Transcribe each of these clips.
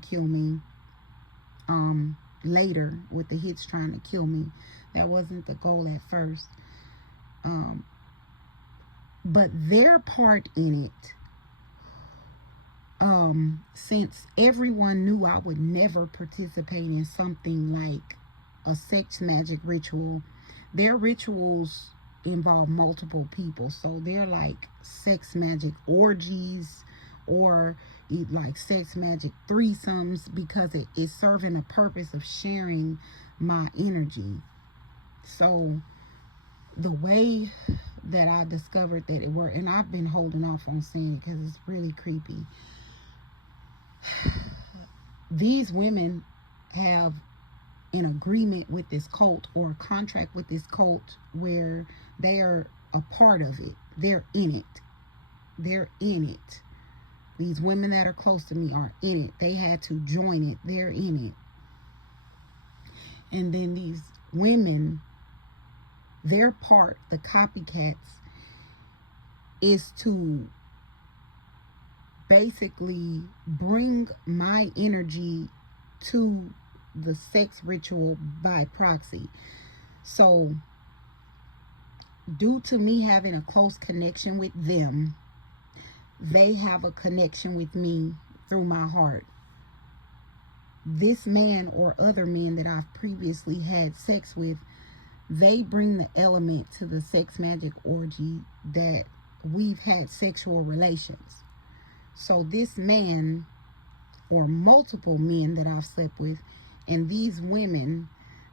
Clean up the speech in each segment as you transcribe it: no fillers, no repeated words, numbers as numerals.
to kill me later, with the hits trying to kill me. That wasn't the goal at first. But their part in it, since everyone knew I would never participate in something like a sex magic ritual, their rituals involve multiple people. So they're like sex magic orgies, or like sex magic threesomes, because it is serving a purpose of sharing my energy. So the way that I discovered that it worked, and I've been holding off on saying it because it's really creepy. These women have an agreement with this cult, or a contract with this cult, where they are a part of it. They're in it. They're in it. These women that are close to me are in it. They had to join it. They're in it. And then these women, their part, the copycats, is to basically bring my energy to the sex ritual by proxy. So due to me having a close connection with them, they have a connection with me through my heart. This man or other men that I've previously had sex with, they bring the element to the sex magic orgy that we've had sexual relations. So this man, or multiple men that I've slept with, and these women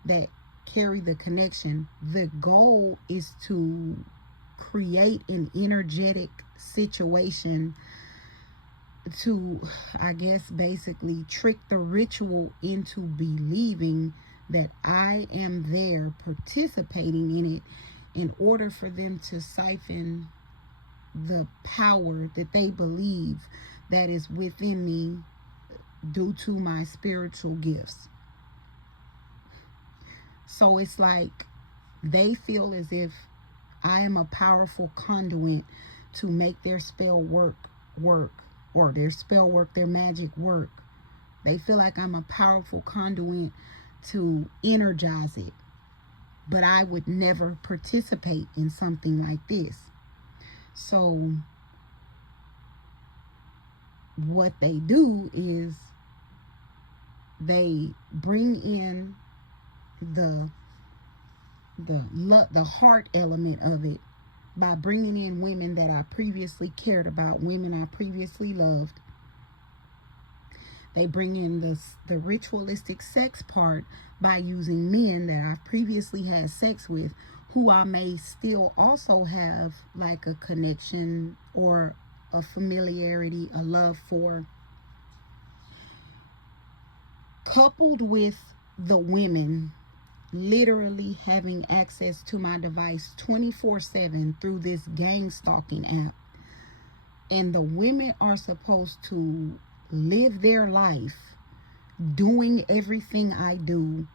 that carry the connection, the goal is to create an energetic situation to, I guess, basically trick the ritual into believing that I am there participating in it, in order for them to siphon the power that they believe that is within me due to my spiritual gifts. So it's like they feel as if I am a powerful conduit to make their spell work, or their spell work, their magic work. They feel like I'm a powerful conduit to energize it. But I would never participate in something like this. So what they do is they bring in the heart element of it by bringing in women that I previously cared about, women I previously loved. They bring in the ritualistic sex part by using men that I've previously had sex with, who I may still also have like a connection or a familiarity, a love for, coupled with the women literally having access to my device 24/7 through this gang stalking app. And the women are supposed to live their life doing everything I do,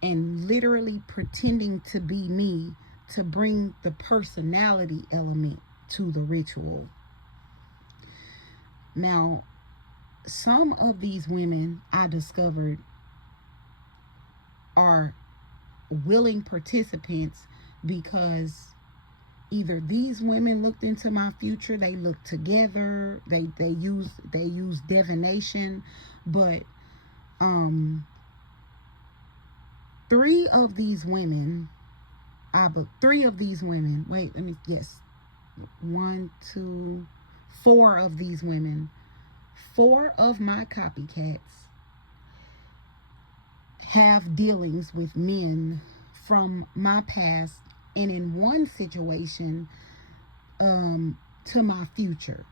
and literally pretending to be me, to bring the personality element to the ritual. Now, some of these women I discovered are willing participants because either these women looked into my future, they looked together, they use divination, but three of these women, wait, let me, yes, 1, 2, 4 of these women, 4 of my copycats have dealings with men from my past, and in one situation to my future.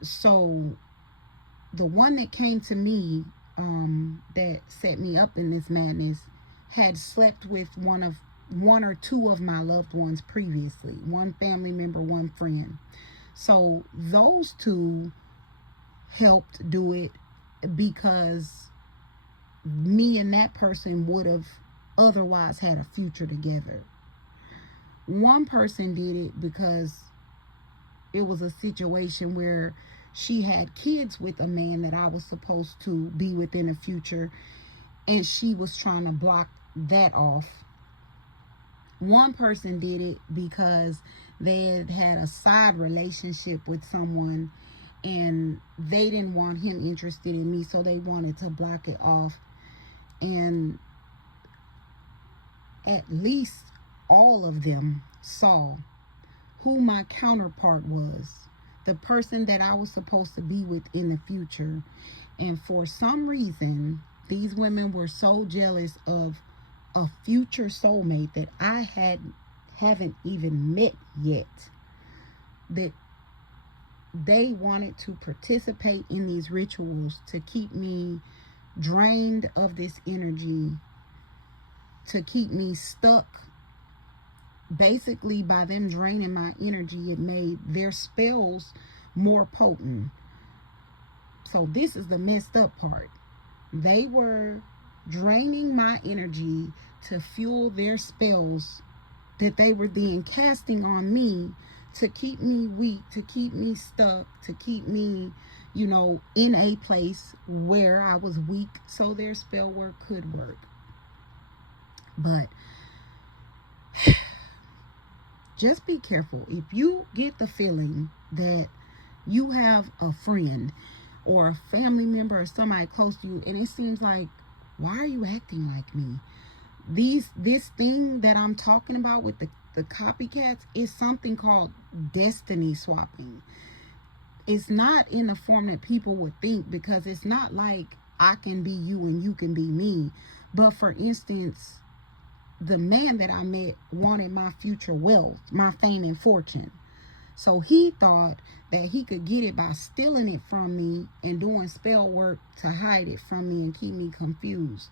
So the one that came to me that set me up in this madness had slept with one or two of my loved ones previously, one family member, one friend. So those two helped do it because me and that person would have otherwise had a future together. One person did it because it was a situation where she had kids with a man that I was supposed to be with in the future, and she was trying to block that off. One person did it because they had had a side relationship with someone, and they didn't want him interested in me, so they wanted to block it off. And at least all of them saw who my counterpart was, the person that I was supposed to be with in the future. And for some reason, these women were so jealous of a future soulmate that I haven't even met yet, that they wanted to participate in these rituals to keep me drained of this energy, to keep me stuck. Basically, by them draining my energy, it made their spells more potent. So this is the messed up part. They were draining my energy to fuel their spells that they were then casting on me to keep me weak, to keep me stuck, to keep me, in a place where I was weak so their spell work could work. But just be careful. If you get the feeling that you have a friend or a family member or somebody close to you, and it seems like, why are you acting like me? This thing that I'm talking about with the copycats is something called destiny swapping. It's not in the form that people would think, because it's not like I can be you and you can be me. But for instance, the man that I met wanted my future wealth, my fame and fortune. So he thought that he could get it by stealing it from me and doing spell work to hide it from me and keep me confused.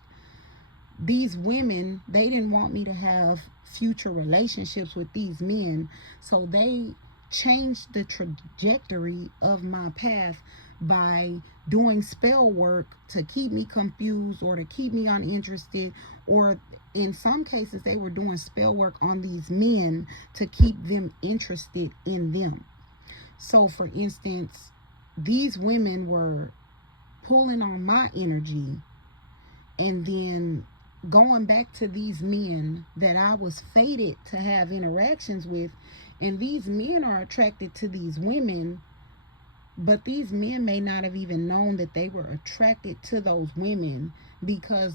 These women, they didn't want me to have future relationships with these men, so they changed the trajectory of my path by doing spell work to keep me confused or to keep me uninterested, or in some cases they were doing spell work on these men to keep them interested in them. So for instance, these women were pulling on my energy and then going back to these men that I was fated to have interactions with. And these men are attracted to these women, but these men may not have even known that they were attracted to those women, because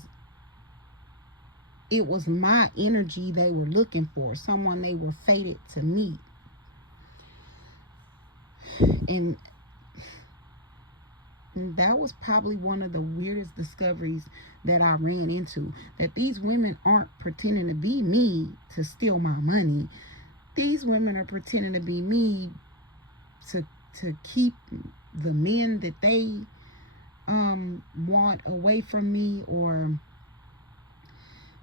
it was my energy they were looking for, someone they were fated to meet. And that was probably one of the weirdest discoveries that I ran into, that these women aren't pretending to be me to steal my money. These women are pretending to be me to keep the men that they want away from me, or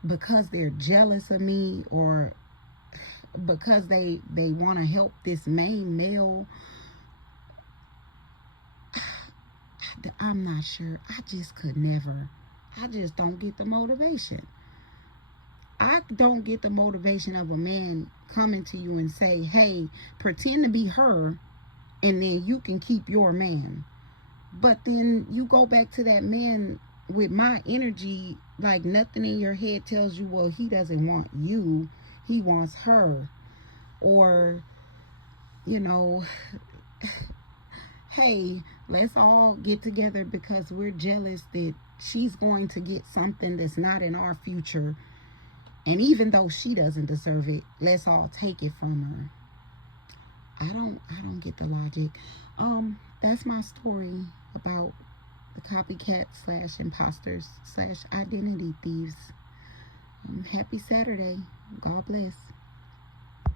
because they're jealous of me, or because they want to help this main male. I'm not sure. I just could never. I just don't get the motivation. I don't get the motivation of a man coming to you and say, hey, pretend to be her, and then you can keep your man. But then you go back to that man with my energy, like nothing in your head tells you, well, he doesn't want you, he wants her. Or, hey, let's all get together because we're jealous that she's going to get something that's not in our future, and even though she doesn't deserve it, let's all take it from her. I don't get the logic. That's my story about the copycat / imposters / identity thieves. Happy Saturday. God bless.